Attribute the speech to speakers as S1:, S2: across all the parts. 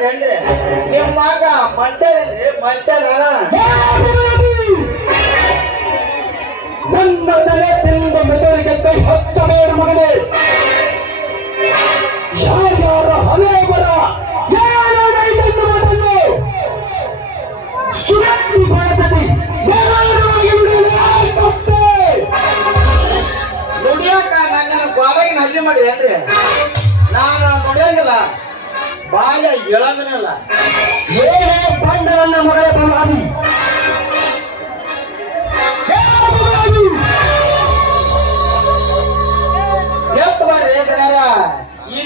S1: ನಂದ್ರೆ ನಿಮ್ಮ
S2: ಮಗ ಮನುಷ್ಯರನ್ರಿ ಮನುಷ್ಯನ
S1: ನಮ್ಮ ತಲೆ ತಿಂದ ಮೃತರಿಗೆ ಕೈ ಹತ್ತಬೇಡ ಮಗನೇ
S2: ಯಾರು ಬಾಲ್ಯ ಇಳಂಗನಲ್ಲ
S1: ಏನೇ ಬಂಡವನ್ನ ಮಗಳ ಪ್ರಮಾದಿ
S2: ಎತ್ತು ಮಾಡ್ರಿ ಜನರ ಈ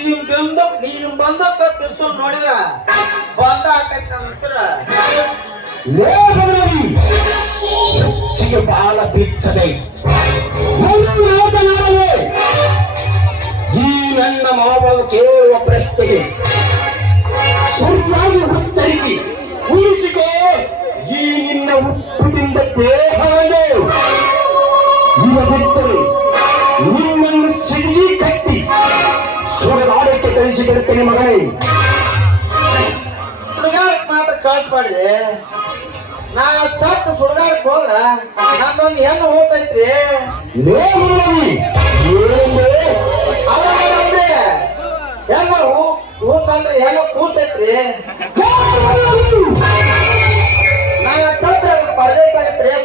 S2: ನೀನು ಬಂದ ಪಿಸ್ತೂಲ್ ನೋಡಿದ್ರ? ಬಂದ ಹಾಕೈತಿ ಅನ್ಸರ
S1: ಲೇ ಹೆಚ್ಚಿಗೆ ಬಾಲ ಬಿಚ್ಚದೆ. ಮಾತನಾಡಲೆ ಈ ನನ್ನ ಮಾವ ಕೇಳುವ ಪ್ರಶ್ನೆಗೆ ಸರಿಯಾಗಿ ಉತ್ತರಿಸಿ. ಉಳಿಸಿಕೋ ಈ ನಿನ್ನ ಹುಟ್ಟುದಿಂದ ದೇಹವನ್ನು ಇಲ್ಲದಿದ್ದರೆ ನಿಮ್ಮನ್ನು ಸಿಗಿ ಕಟ್ಟಿ ಸುಡಲಾಡಕ್ಕೆ ಕಳಿಸಿಬಿಡುತ್ತೇನೆ ಮಗನೇ.
S2: ಸುಡುಗಾಡಕ್ ಮಾತ್ರ ಕಳ್ಸ್ಬಾಡ್ರಿ ನಾ ಸತ್ತು ಸುಡಗಾರಕ್ಕೆ ಹೋದ್ರ ನನ್ನೊಂದು ಹೆಣ್ಣು ಹೋಸೈತ್ರಿ
S1: ಏನೇ?
S2: ಹೆಣ್ಣು ಕೂಸ್ ಅಂದ್ರೆ ಏನೋ ಕೂಸೈತ್ರಿ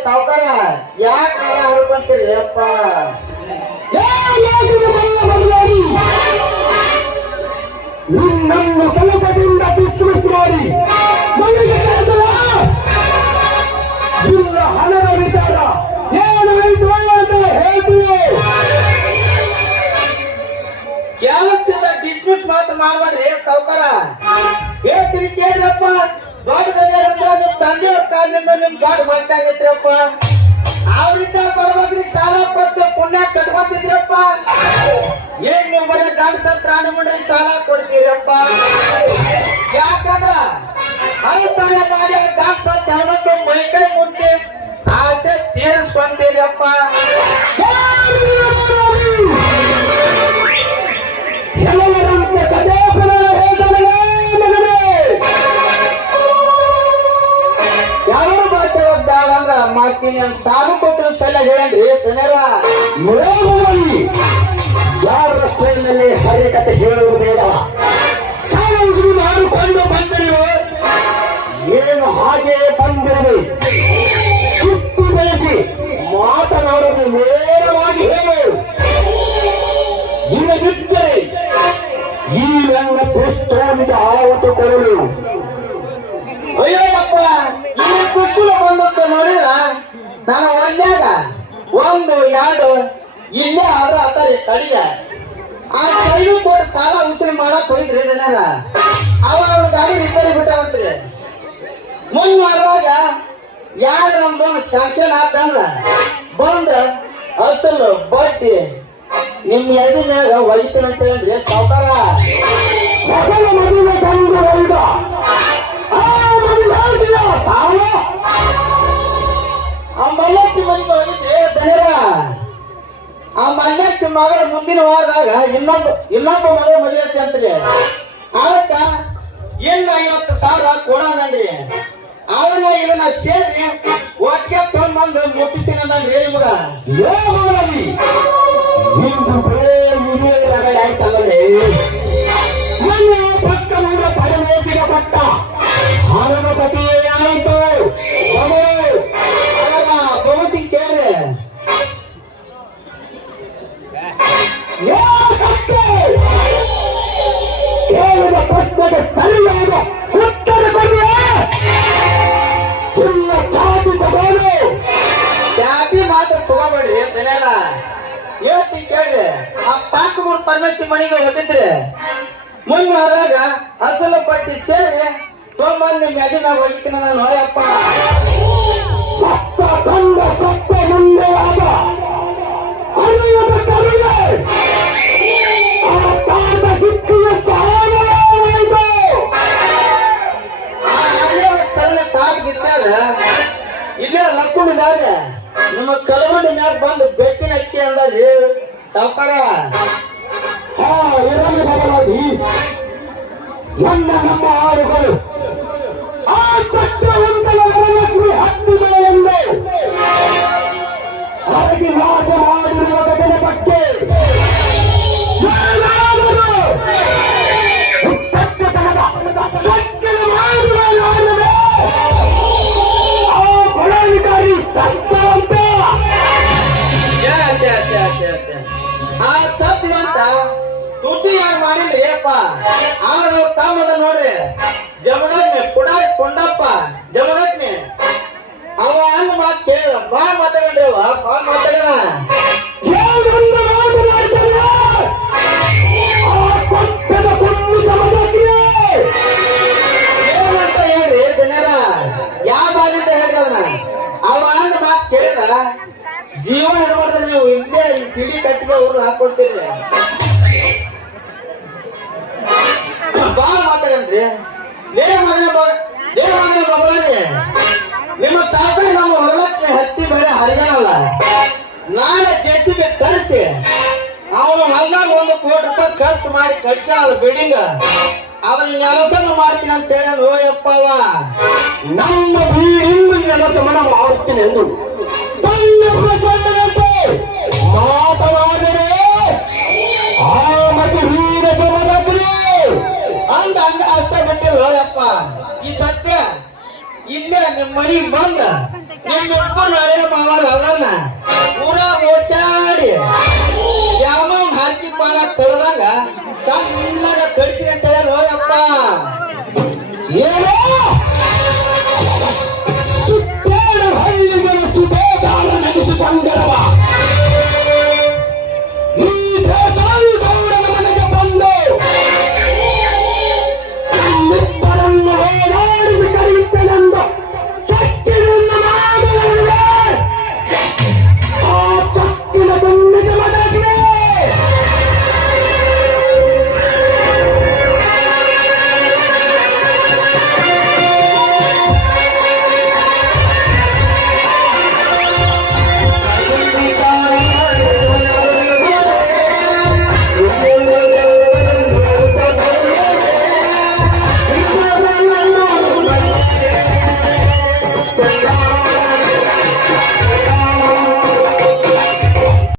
S2: ಸಾವುಕಾರ ಯಾಕೆ ಹುಡ್ಕೊಂತೀರಿ ಅಪ್ಪ?
S1: ನಿನ್ನನ್ನು ಕೆಲಸದಿಂದ
S2: ಸಾವುಕಾರ? ಹೇಳ್ತೀನಿ ಕೇಳ್ರಪ್ಪ ದೊಡ್ಡ ಗಣ್ಯರಂದ್ರ ನಿಮ್ ತಂದೆಯವ್ರ ಕಾಲದಿಂದ ನಿಮ್ ದೊಡ್ಡ ಬಂದಾಗೈತ್ರಪ್ಪ ಅವ್ರಿಂದ ಬಡಬಗ್ರಿಗೆ ಸಾಲ ಕೊಟ್ಟು ಪುಣ್ಯ ಕಟ್ಕೊತಿದ್ರಪ್ಪ. ಏನ್ ನೀವು ಬರೀ ಗಂಡ ಸತ್ರಾಣ ಮಂಡ್ರಿ ಸಾಲ ಕೊಡ್ತೀರಪ್ಪ. ಯಾಕಂದ್ರ ಸಾಲ ಮಾಡಿ ಗಂಡ ಸತ್ ಹೆಣ್ಮಕ್ಳು ಮೈಕೈ ಮುಟ್ಟಿ ಆಸೆ ತೀರಿಸ್ಕೊಂತೀರಪ್ಪ. ಅಂತ ಸಾಲು ಕೊಟ್ಟರು ಸಲ ಹೇಳಿ ಜನರ
S1: ಮುಳಗುವಲ್ಲಿ ಯಾರ ಸ್ಟೈಲ್ನಲ್ಲಿ ಹರಿಯ ಕತೆ ಹೇಳುವುದು ಬೇಡ ಚಾಲೆಂಜ್ ಮಾಡಿಕೊಂಡು ಬಂದಿರುವ ಏನು ಹಾಗೆ ಬಂದಿರುವೆ ಸುತ್ತು ಬೆಳೆಸಿ ಮಾತನಾಡೋದು ನೇರವಾಗಿ ಹೇಳು. ಇಲ್ಲದಿದ್ದರೆ ಈ ನನ್ನ ಪುಸ್ತಕನಿಗೆ ಆವತ್ತು ಕೊಡಲು.
S2: ಅಯ್ಯೋಯಪ್ಪ ಈ ಪುಸ್ತಕ ಬಂದಕ್ಕೆ ನೋಡಿದ್ರ ನನ್ನ ಒಂದಾಗ ಒಂದು, ಎರಡು, ಇಲ್ಲೇ ಆದ್ರ ಆತಾರಿ ಕಡಿಗೆ ಆ ಕೈಲು ಕೊಟ್ಟು ಸಾಲ ಉಸಿರು ಮಾಡಕ್ ಹೋಗಿದ್ರಿ ಜನರ ಅವ ಅವ್ನ ಗಾಡಿ ರಿಪೇರಿ ಬಿಟ್ಟಾರಂತ್ರಿ. ಮುಂದ್ ಮಾಡಿದಾಗ ಯಾರು ನಮ್ದೊಂದು ಶಾಂಕ್ಷನ್ ಆತಂದ್ರ ಬಂದ ಅಸಲು ಬಡ್ಡಿ ನಿಮ್ ಎದಿ ಮ್ಯಾಗ ಒಯ್ತೀನಿ ಅಂತ ಹೇಳಿದ್ರೆ ಸಾವುಕಾರ.
S1: ಮೊದಲ ಆ
S2: ಮಲ್ಲೇಶ್ ಮಗಳ ಮುಂದಿನ ವಾರದಾಗ ಇನ್ನೊಬ್ಬ ಇನ್ನೊಬ್ಬ ಮಗಳ ಮದುವೆ ಅಂತ ಅಂತ್ರಿ. ಅದಕ್ಕ ಇನ್ನ ಐವತ್ತು ಸಾವಿರ ಕೊಡೋದನ್ರಿ ಅದನ್ನ ಇದನ್ನ ಸೇರಿ ಒಟ್ಟಿಗೆ ತಗೊಂಡ್ಬಂದು ಮುಟ್ಟಿಸ್ತೀನಿ ಅಂದ್ರಿ ನಿಮ್ಗ.
S1: ನಿಂದು ಬರೇ ರಗಳೆ
S2: ಹೇಳ್ತೀನಿ ಕೇಳ್ರಿ ಆ ಪಾಕಮೂರ್ ಪರಮೇಶ್ವರ ಮನೆಗೆ ಹೊಟ್ಟಿದ್ರಿ ಮುಂದೆ ಹೋದಾಗ ಅಸಲು ಪಟ್ಟಿ ಸೇರಿ ತೊಂಬಂದು ಮ್ಯಾಗಿ ಮ್ಯಾಗ ಹೋಗಿದ್ದೀನಿ ನಾನು ನೋಯಪ್ಪ.
S1: ಸತ್ತ ಬಂದ ಸತ್ತ ಮುಂದೆ ಆದ. ಅರಿಯದ ಕರುಣೆ. ಆ ತಾದ ಹಿತ್ತಿನ ಸಾಲವಾಯಿತು
S2: ಆ ಇಲ್ಲೇ ನಿಮ್ಮ ಕಲವಂಡಿ ಮ್ಯಾಗ ಬಂದು ಬೆಟ್ಟಿನ ಅಕ್ಕಿ ಅಂದ್ರಿ ಸಾವುಕಾರ
S1: ಹಾ ನನ್ನ ನಮ್ಮ ಆಳುಗಳು. ಆ ಸತ್ಯವಂತನ ವರಲಕ್ಷ್ಮಿ ಹತ್ತಿದೆ ಎಂದು. ಅವರಿಗೆ ನಾಶ ಮಾಡಿರುವ ಬಗ್ಗೆ
S2: ಜೀವ ಹಿಡ್ಬಾರ್ದ್ರೆ ನೀವು ಈ ಸಿಡಿ ಕಟ್ಟಿಗೆ ಊರು ಹಾಕೊಳ್ತೀರಿ? ಬಾ ಮಾತಾಡನ್ರಿ ಬ- ಲೇ ಮಗನ ಬಬಲಾದಿ ನಿಮ್ಮ ಸಾಕು ಹರಿಗನಲ್ಲ ನಾಳೆ ಜೆಸಿಬಿ ತರಿಸಿ ಅವನು ಹಲ್ದಾಗ ಒಂದು ಕೋಟಿ ರೂಪಾಯಿ ಖರ್ಚು ಮಾಡಿ ಕಟ್ಸ ಬಿಲ್ಡಿಂಗ್. ಅದನ್ನ ನೆಲಸನ ಮಾಡ್ತೀನಿ ಅಂತ ಹೇಳಿ ಓಯಪ್ಪವ
S1: ನಮ್ಮ ಬೀಡಿಂಗ್ ಕೆಲಸವನ್ನ ಮಾಡುತ್ತೇನೆ ಎಂದು. ತನ್ನ ಪ್ರಚಂಡದಂತೆ ಮಾತನಾಡಿದರೆ ಆ ಮತ್ತು ವೀರ ಸಮರಗ್ರಿ
S2: ಅಂತ ಹಂಗ ಅಷ್ಟ ಬಿಟ್ಟಿಲ್ಲ ಓಯಪ್ಪ ಈ ಸತ್ಯ ಇಲ್ಲೇ ನಿಮ್ಮ ಮನೆಗೆ ಬಂದ. ನಿಮ್ಮಿಬ್ಬರು ಹಳೆ ಮಾವಾರ ಅದನ್ನ ಪೂರ ಓಡ್ಸಾಡಿ. ಯಾವ ಕಡಿತೀನಿ ಅಂತ ಹೇಳಪ್ಪ
S1: ಏನೇ